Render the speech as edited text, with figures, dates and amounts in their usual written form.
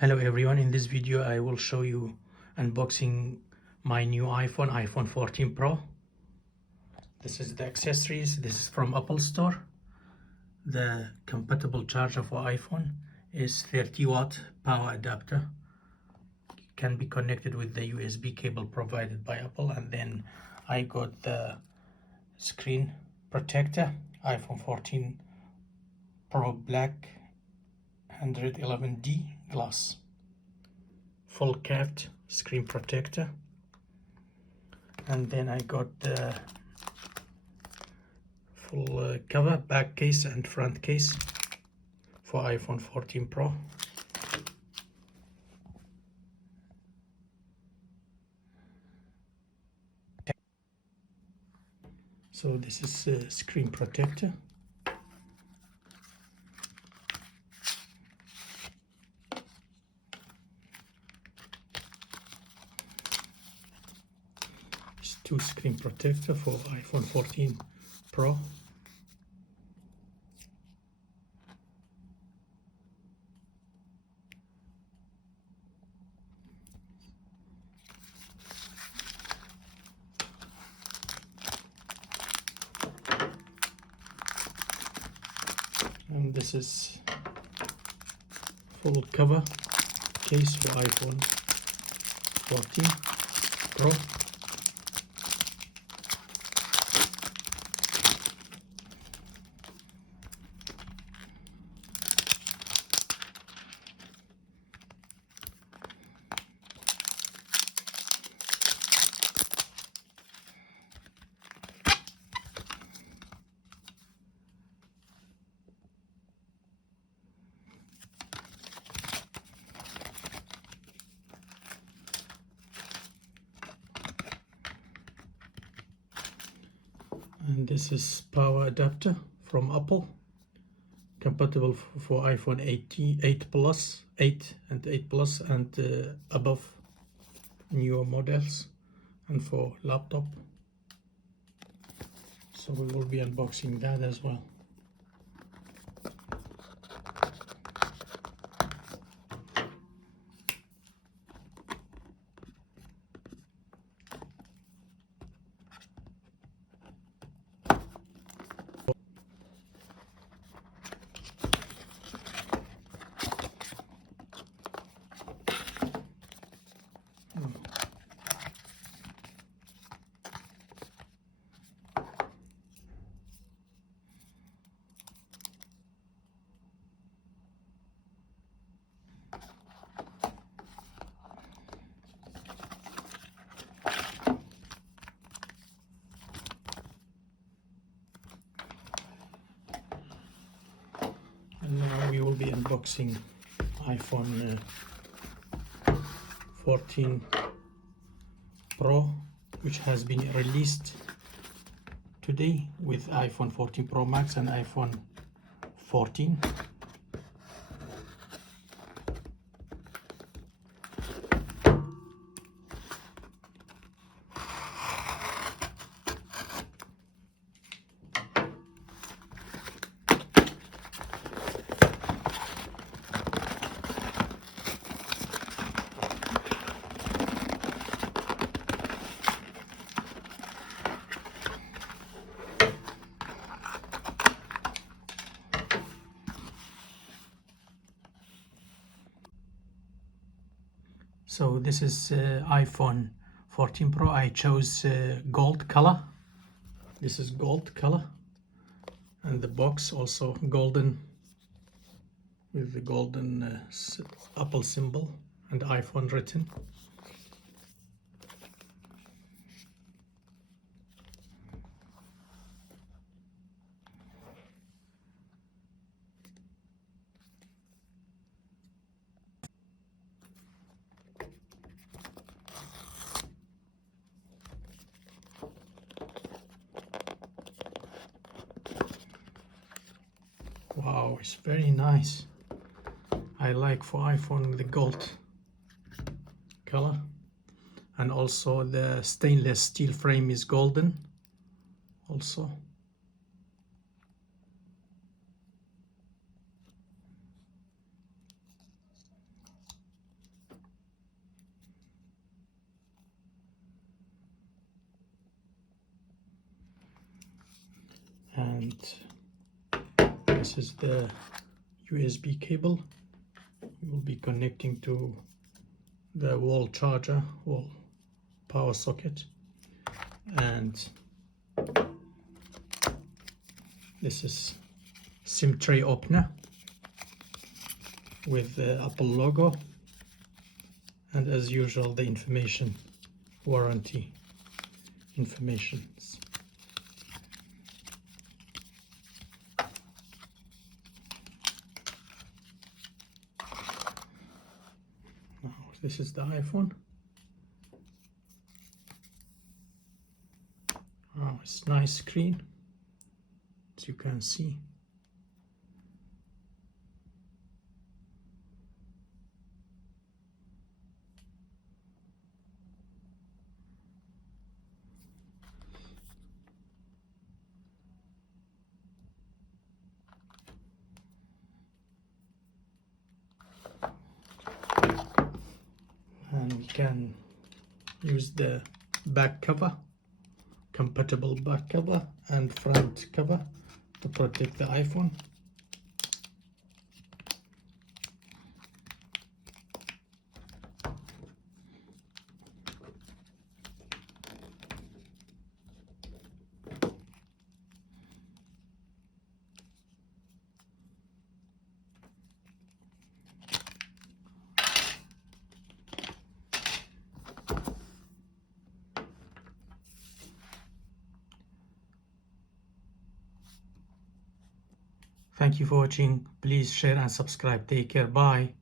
Hello everyone, in this video I will show you unboxing my new iPhone 14 Pro. This is the accessories. This is from Apple Store. The compatible charger for iPhone is 30-watt power adapter. It can be connected with the USB cable provided by Apple, and then I got the screen protector, iPhone 14 Pro Black 111D glass, full capped screen protector. And then I got the full cover, back case and front case for iPhone 14 Pro. So this is a screen protector. It's two screen protector for iPhone 14 Pro. And this is full cover case for iPhone 14 Pro. And this is power adapter from Apple, compatible for iPhone 8 Plus, 8 and 8 Plus and above newer models, and for laptop. So we will be unboxing that as well. And now we will be unboxing iPhone 14 Pro, which has been released today with iPhone 14 Pro Max and iPhone 14. So this is iPhone 14 Pro. I chose gold color. This is gold color, and the box also golden, with the golden Apple symbol and iPhone written. Wow, it's very nice. I like for iPhone the gold color, and also the stainless steel frame is golden also. And this is the USB cable. We will be connecting to the wall charger, wall power socket. And this is SIM tray opener with the Apple logo, and as usual the information, warranty informations. Now this is the iPhone. Oh, it's a nice screen, as you can see. And we can use the back cover, compatible back cover and front cover to protect the iPhone. Thank you for watching. Please share and subscribe. Take care. Bye.